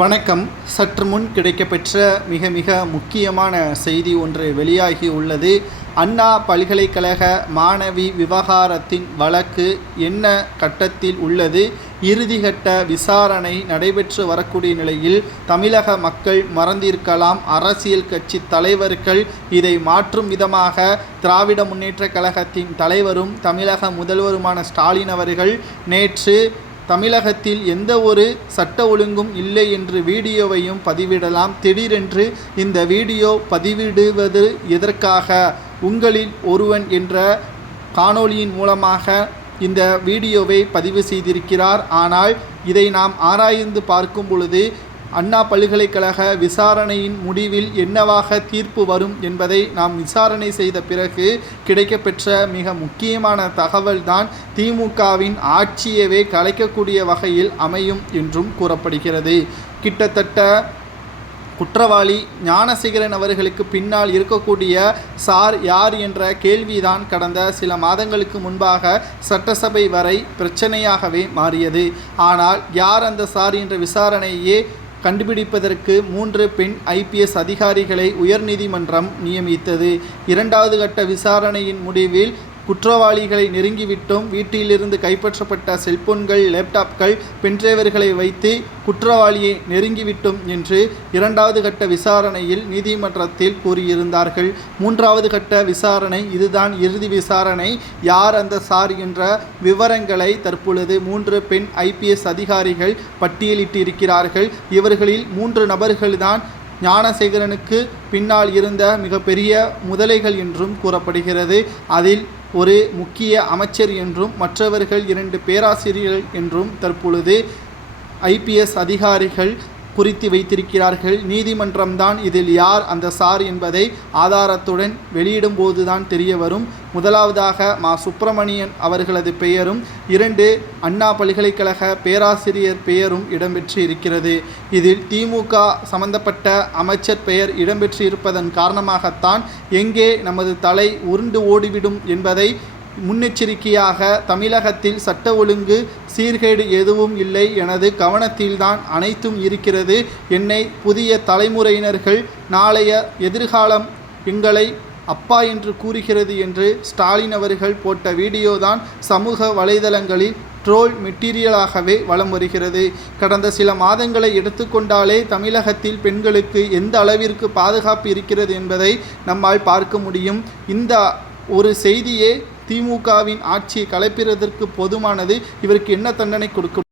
வணக்கம். சற்று முன் கிடைக்கப்பெற்ற மிக மிக முக்கியமான செய்தி ஒன்று வெளியாகி உள்ளது. அண்ணா பல்கலைக்கழக மாணவி விவகாரத்தின் வழக்கு என்ன கட்டத்தில் உள்ளது? இறுதிகட்ட விசாரணை நடைபெற்று வரக்கூடிய நிலையில் தமிழக மக்கள் மறந்திருக்கலாம். அரசியல் கட்சி தலைவர்கள் இதை மாற்றும் விதமாக திராவிட முன்னேற்ற கழகத்தின் தலைவரும் தமிழக முதல்வருமான ஸ்டாலின் அவர்கள் நேற்று தமிழகத்தில் எந்த ஒரு சட்ட ஒழுங்கும் இல்லை என்று வீடியோவையும் பதிவிடலாம். திடீரென்று இந்த வீடியோ பதிவிடுவது எதற்காக? உங்களில் ஒருவன் என்ற காணொளியின் மூலமாக இந்த வீடியோவை பதிவு செய்திருக்கிறார். ஆனால் இதை நாம் ஆராய்ந்து பார்க்கும் பொழுது அண்ணா பல்கலைக்கழக விசாரணையின் முடிவில் என்னவாக தீர்ப்பு வரும் என்பதை நாம் விசாரணை செய்த பிறகு கிடைக்கப்பெற்ற மிக முக்கியமான தகவல்தான் திமுகவின் ஆட்சியவே கலைக்கக்கூடிய வகையில் அமையும் என்றும் கூறப்படுகிறது. கிட்டத்தட்ட குற்றவாளி ஞானசேகரன் அவர்களுக்கு பின்னால் இருக்கக்கூடிய சார் யார் என்ற கேள்விதான் கடந்த சில மாதங்களுக்கு முன்பாக சட்டசபை வரை பிரச்சனையாகவே மாறியது. ஆனால் யார் அந்த சார் என்ற விசாரணையே கண்டுபிடிப்பதற்கு மூன்று பெண் ஐபிஎஸ் அதிகாரிகளை உயர்நீதிமன்றம் நியமித்தது. இரண்டாவது கட்ட விசாரணையின் முடிவில் குற்றவாளிகளை நெருங்கிவிட்டும். வீட்டிலிருந்து கைப்பற்றப்பட்ட செல்போன்கள் லேப்டாப்கள் பென்ட்ரைவர்களை வைத்து குற்றவாளியை நெருங்கிவிட்டும் என்று இரண்டாவது கட்ட விசாரணையில் நீதிமன்றத்தில் கூறியிருந்தார்கள். மூன்றாவது கட்ட விசாரணை இதுதான். இறுதி விசாரணை யார் அந்த சார் என்ற விவரங்களை தற்பொழுது மூன்று பெண் ஐபிஎஸ் அதிகாரிகள் பட்டியலிட்டிருக்கிறார்கள். இவர்களில் மூன்று நபர்கள்தான் ஞானசேகரனுக்கு பின்னால் இருந்த மிகப்பெரிய முதலைகள் என்றும் கூறப்படுகிறது. அதில் ஒரு முக்கிய அமைச்சர் என்றும் மற்றவர்கள் இரண்டு பேராசிரியர்கள் என்றும் தற்பொழுது ஐபிஎஸ் அதிகாரிகள் குறித்து வைத்திருக்கிறார்கள். நீதிமன்றம்தான் இதில் யார் அந்த சார் என்பதை ஆதாரத்துடன் வெளியிடும் போதுதான் தெரிய வரும் முதலாவதாக மா சுப்பிரமணியன் அவர்களது பெயரும் இரண்டு அண்ணா பல்கலைக்கழக பேராசிரியர் பெயரும் இடம்பெற்று இருக்கிறது. இதில் திமுக சம்பந்தப்பட்ட அமைச்சர் பெயர் இடம்பெற்று இருப்பதன் காரணமாகத்தான் எங்கே நமது தலை உருண்டு ஓடிவிடும் என்பதை முன்னெச்சரிக்கையாக தமிழகத்தில் சட்ட ஒழுங்கு சீர்கேடு எதுவும் இல்லை எனது கவனத்தில்தான் அனைத்தும் இருக்கிறது. என்னை புதிய தலைமுறையினர்கள் நாளைய எதிர்காலம் எங்களை அப்பா என்று கூறுகிறது என்று ஸ்டாலின் அவர்கள் போட்ட வீடியோ தான் சமூக வலைதளங்களில் ட்ரோல் மெட்டீரியலாகவே வலம் வருகிறது. கடந்த சில மாதங்களை எடுத்துக்கொண்டாலே தமிழகத்தில் பெண்களுக்கு எந்த அளவிற்கு பாதுகாப்பு இருக்கிறது என்பதை நம்மால் பார்க்க முடியும். இந்த ஒரு செய்தியே திமுகவின் ஆட்சியை கலைப்பிறதற்கு போதுமானது இவருக்கு என்ன தண்டனை கொடுக்க